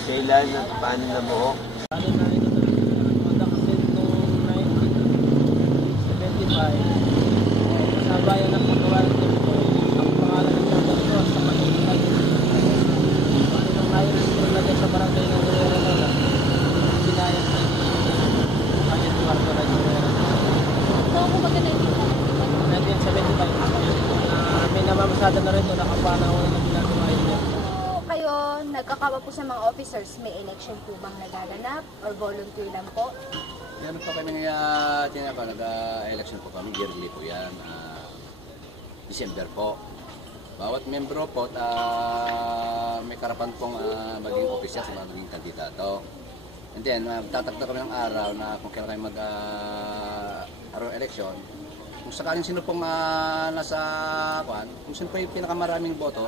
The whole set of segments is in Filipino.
Kailan at paano na buhok? Ano na ito talaga kasi nung 1975, kasabayan ng pagkawalan ko, ang pangalan ng mga ko sa pag-ibigay. Ano nung nai-restore na dyan sa barangay ng Guerrero Lola, sinayang na kanyang kwarto na Guerrero Lola. So, kung baga 1975, may namamasada na rin ito, nakapanaw na ginagawa yun. kayo nagkakawa po sa mga officers, may election po bang nagaganap or volunteer lang po? Yan po kami nag-election po kami, yearly po yan, December po. Bawat membro po may karapan pong maging officer sa maging kandidato. And then, tatakda kami ng araw na kung kailan kayo araw election. Kung sakaling sino pong nasa kung sino po yung pinakamaraming boto,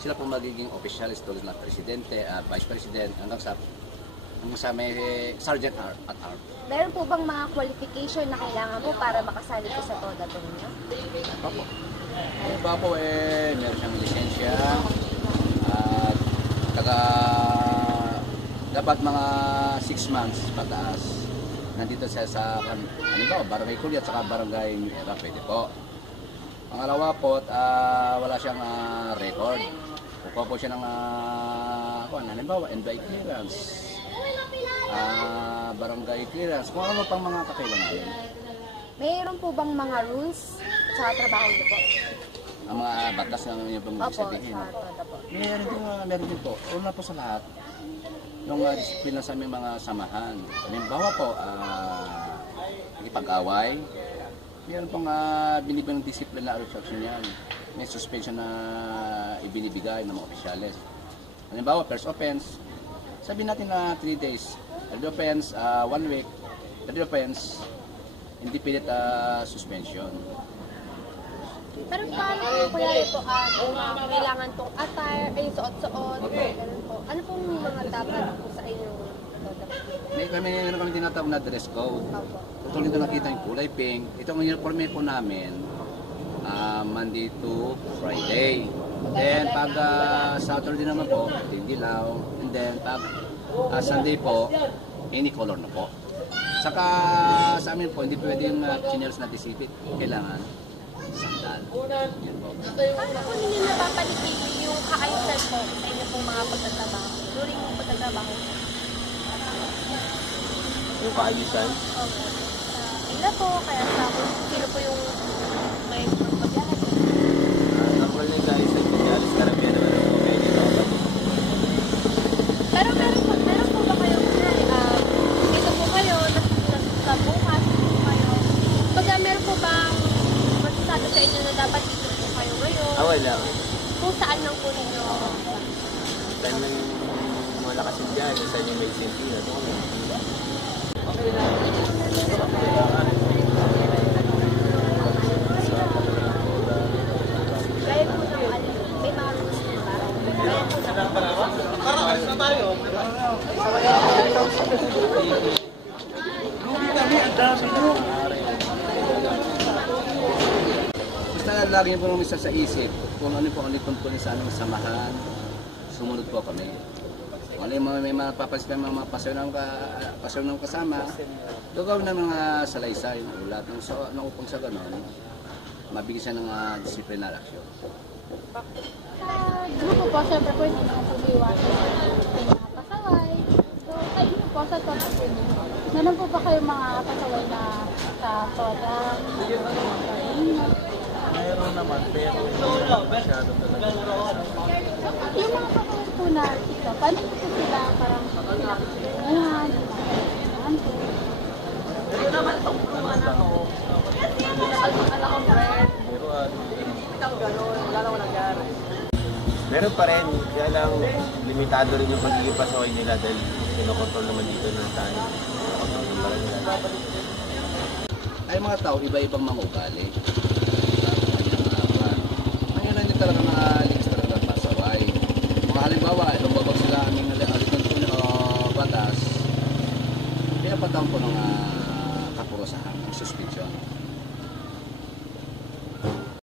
sila po magiging officials tulad ng presidente, vice president, hanggang sa may sergeant at arms. Meron po bang mga qualification na kailangan po para makasali po sa TODA po ninyo? Opo. Iba po meron siyang lisensya at dapat mga 6 months pataas. Nandito siya sa barangay Kulyat at barangay New Era, pwede po. Pangalawa po, wala siyang record. Kukuha po siya ng halimbawa, NBI clearance, barangay clearance, kung ano pang mga kakailangan. Mayroon po bang mga rules sa trabaho niyo po? Ang mga batas ng inyong pang sabihin. TODA po. Meron din po. Una po sa lahat, yung disiplina sa aming mga samahan. Halimbawa po, ipag-away, meron pong binibigay ng disciplinary action yan. May suspension na ibinibigay ng mga opisyales. Halimbawa, first offense, sabihin natin na 3 days. Third offense, 1 week. Third offense, independent suspension. Pero paano po kaya ito kailangan itong attire, ay suot-suot, ganun po. Ano pong mga dapat po sa inyong TODA? Meron kami tinatawag na dress code. Tulad na nakita yung kulay pink. Ito ang uniforme po namin, Monday to Friday. Then pag Saturday naman po, dilaw. And then pag Sunday po, any color na po. Saka sa amin po, hindi pwede yung chinelas na disipit. Kailangan sandal. Yan po. Paano po ninyo napapanipin yung kaayusan po sa inyo pong mga pagtatrabaho? During yung pagtatrabaho? Yung kaayusan? Okay. Ila po, kaya sa sino po yung may pagbiyahe? Normal na guys, nagpagalis karamihan naman ang mga dito. Pero meron po ba kayo, dito po kayo, sa bukas po kayo. Pagka meron po bang masasabi sa inyo na dapat dito po kayo ngayon? Wala. Kung saan lang po ninyo? Saan man malakas yung dyan, saan yung may safety na doon. Gaya po ng may mga rules po ba? Gaya po ng Basta lagi po nung isa sa isip, kung ano po ang tungkol sa aming samahan, sumunod po kami. Kung ano yung may mga papansin mga pasaw ng kasama, gagawin ng mga salaysay, ulat ng upang sa ganon, mabigyan siya ng disciplinary action. Grupo po, siyempre po hindi naman pag-iwasan yung mga pasaway. So, kayo po sa TODA po ninyo. Meron po ba kayong mga pasaway na sa TODA? Mayroon naman, pero hindi naman masyado talaga. Yung mga pasaway po na ito, paano po sila parang pinakikinahan, pinakikinahan po? Meron pa rin, kaya lang limitado rin yung pagiging pasaway nila dahil kinokontrol naman dito ng tayo. Kinokontrol ng barangay. Ay mga tao, iba-ibang mga ugali. Ngayon hindi talaga maalis talaga ng pasaway. Mga halimbawa, lumabag sila aming alitan o batas, pinapataon po ng kapurusahan, ng suspension.